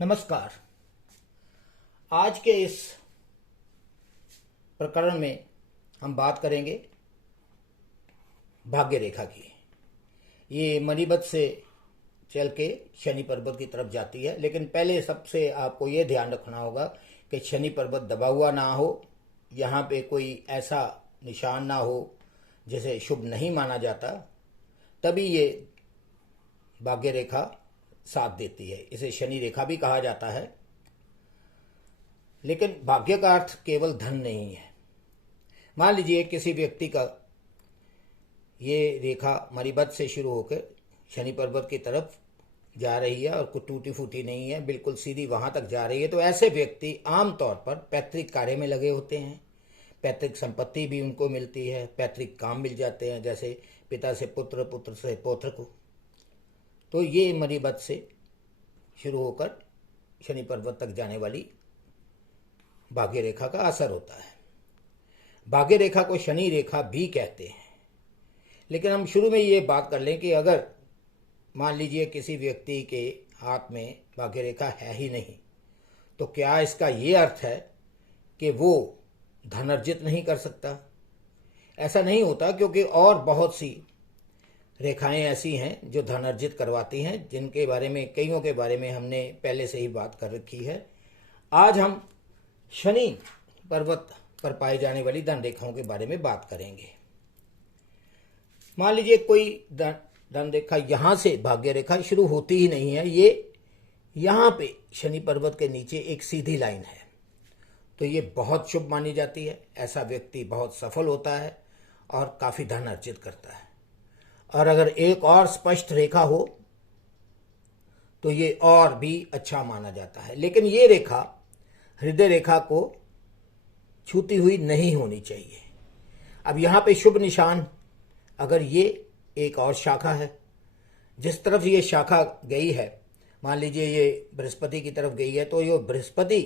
नमस्कार। आज के इस प्रकरण में हम बात करेंगे भाग्य रेखा की। ये मणिबत से चल के शनि पर्वत की तरफ जाती है, लेकिन पहले सबसे आपको ये ध्यान रखना होगा कि शनि पर्वत दबा हुआ ना हो, यहाँ पे कोई ऐसा निशान ना हो जिसे शुभ नहीं माना जाता, तभी ये भाग्य रेखा साथ देती है। इसे शनि रेखा भी कहा जाता है। लेकिन भाग्य का अर्थ केवल धन नहीं है। मान लीजिए किसी व्यक्ति का ये रेखा मणिबत से शुरू होकर शनि पर्वत की तरफ जा रही है और कुछ टूटी फूटी नहीं है, बिल्कुल सीधी वहां तक जा रही है, तो ऐसे व्यक्ति आमतौर पर पैतृक कार्य में लगे होते हैं। पैतृक संपत्ति भी उनको मिलती है, पैतृक काम मिल जाते हैं, जैसे पिता से पुत्र, पुत्र से पौत्र को। तो ये मणिबत से शुरू होकर शनि पर्वत तक जाने वाली भाग्य रेखा का असर होता है। भाग्य रेखा को शनि रेखा भी कहते हैं। लेकिन हम शुरू में ये बात कर लें कि अगर मान लीजिए किसी व्यक्ति के हाथ में भाग्य रेखा है ही नहीं, तो क्या इसका ये अर्थ है कि वो धन अर्जित नहीं कर सकता? ऐसा नहीं होता, क्योंकि और बहुत सी रेखाएं ऐसी हैं जो धन अर्जित करवाती हैं, जिनके बारे में कईयों के बारे में हमने पहले से ही बात कर रखी है। आज हम शनि पर्वत पर पाई जाने वाली धन रेखाओं के बारे में बात करेंगे। मान लीजिए कोई धन रेखा यहां से भाग्य रेखा शुरू होती ही नहीं है, ये यहां पे शनि पर्वत के नीचे एक सीधी लाइन है, तो ये बहुत शुभ मानी जाती है। ऐसा व्यक्ति बहुत सफल होता है और काफी धन अर्जित करता है। और अगर एक और स्पष्ट रेखा हो तो ये और भी अच्छा माना जाता है। लेकिन ये रेखा हृदय रेखा को छूती हुई नहीं होनी चाहिए। अब यहाँ पे शुभ निशान, अगर ये एक और शाखा है, जिस तरफ ये शाखा गई है, मान लीजिए ये बृहस्पति की तरफ गई है, तो ये बृहस्पति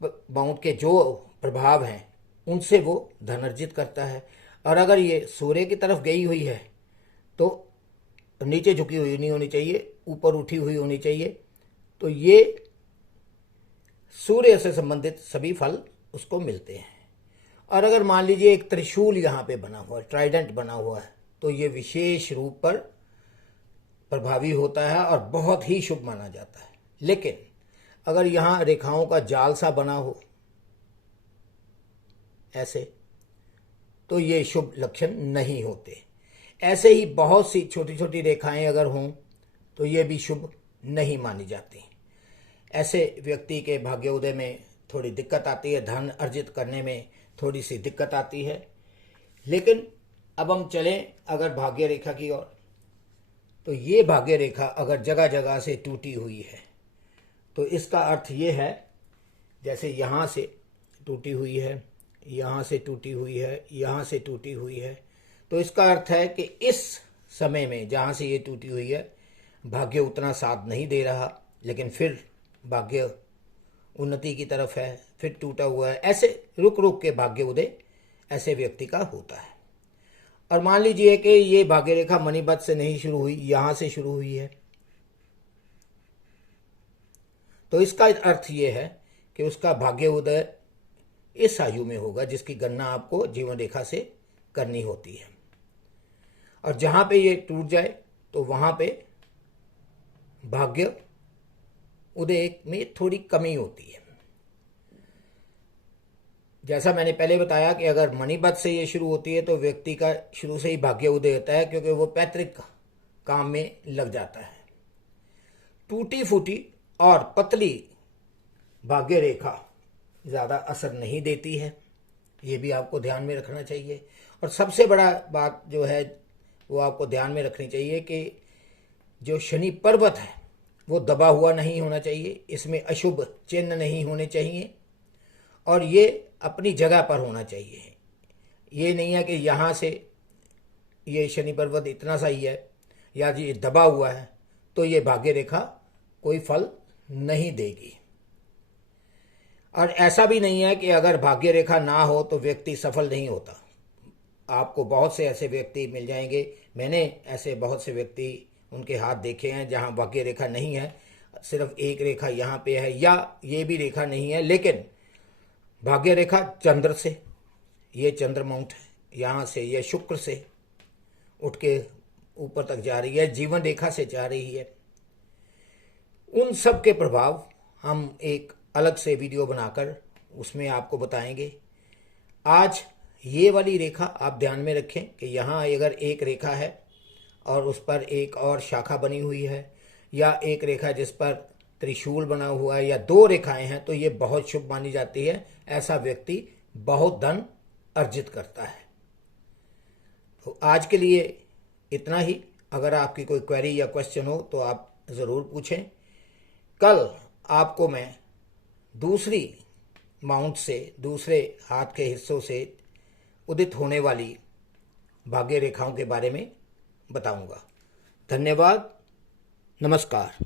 माउंट के जो प्रभाव हैं उनसे वो धन अर्जित करता है। और अगर ये सूर्य की तरफ गई हुई है तो नीचे झुकी हुई नहीं होनी चाहिए, ऊपर उठी हुई होनी चाहिए, तो ये सूर्य से संबंधित सभी फल उसको मिलते हैं। और अगर मान लीजिए एक त्रिशूल यहाँ पे बना हुआ है, ट्राइडेंट बना हुआ है, तो ये विशेष रूप पर प्रभावी होता है और बहुत ही शुभ माना जाता है। लेकिन अगर यहाँ रेखाओं का जाल सा बना हो ऐसे, तो ये शुभ लक्षण नहीं होते। ऐसे ही बहुत सी छोटी छोटी रेखाएं अगर हों तो ये भी शुभ नहीं मानी जाती। ऐसे व्यक्ति के भाग्य उदय में थोड़ी दिक्कत आती है, धन अर्जित करने में थोड़ी सी दिक्कत आती है। लेकिन अब हम चलें अगर भाग्य रेखा की ओर, तो ये भाग्य रेखा अगर जगह जगह से टूटी हुई है तो इसका अर्थ ये है, जैसे यहाँ से टूटी हुई है, यहाँ से टूटी हुई है, यहाँ से टूटी हुई है, तो इसका अर्थ है कि इस समय में जहाँ से ये टूटी हुई है भाग्य उतना साथ नहीं दे रहा, लेकिन फिर भाग्य उन्नति की तरफ है, फिर टूटा हुआ है। ऐसे रुक रुक के भाग्य उदय ऐसे व्यक्ति का होता है। और मान लीजिए कि ये भाग्य रेखा मणिबत से नहीं शुरू हुई, यहाँ से शुरू हुई है, तो इसका अर्थ ये है कि उसका भाग्य उदय इस आयु में होगा जिसकी गणना आपको जीवन रेखा से करनी होती है। और जहां पे ये टूट जाए तो वहां पे भाग्य उदय में थोड़ी कमी होती है। जैसा मैंने पहले बताया कि अगर मणिबत से ये शुरू होती है तो व्यक्ति का शुरू से ही भाग्य उदय होता है, क्योंकि वो पैतृक काम में लग जाता है। टूटी फूटी और पतली भाग्य रेखा ज़्यादा असर नहीं देती है, ये भी आपको ध्यान में रखना चाहिए। और सबसे बड़ा बात जो है वो आपको ध्यान में रखनी चाहिए कि जो शनि पर्वत है वो दबा हुआ नहीं होना चाहिए, इसमें अशुभ चिन्ह नहीं होने चाहिए, और ये अपनी जगह पर होना चाहिए। ये नहीं है कि यहाँ से ये शनि पर्वत इतना सा ही है या ये दबा हुआ है तो ये भाग्य रेखा कोई फल नहीं देगी। और ऐसा भी नहीं है कि अगर भाग्य रेखा ना हो तो व्यक्ति सफल नहीं होता। आपको बहुत से ऐसे व्यक्ति मिल जाएंगे, मैंने ऐसे बहुत से व्यक्ति उनके हाथ देखे हैं जहां भाग्य रेखा नहीं है, सिर्फ एक रेखा यहाँ पे है या ये भी रेखा नहीं है, लेकिन भाग्य रेखा चंद्र से, ये चंद्र माउंट है, यहाँ से यह शुक्र से उठ के ऊपर तक जा रही है, जीवन रेखा से जा रही है। उन सब के प्रभाव हम एक अलग से वीडियो बनाकर उसमें आपको बताएंगे। आज ये वाली रेखा आप ध्यान में रखें कि यहाँ अगर एक रेखा है और उस पर एक और शाखा बनी हुई है, या एक रेखा जिस पर त्रिशूल बना हुआ है, या दो रेखाएं हैं, तो ये बहुत शुभ मानी जाती है। ऐसा व्यक्ति बहुत धन अर्जित करता है। तो आज के लिए इतना ही। अगर आपकी कोई क्वेरी या क्वेश्चन हो तो आप ज़रूर पूछें। कल आपको मैं दूसरी माउंट से, दूसरे हाथ के हिस्सों से उदित होने वाली भाग्य रेखाओं के बारे में बताऊंगा। धन्यवाद। नमस्कार।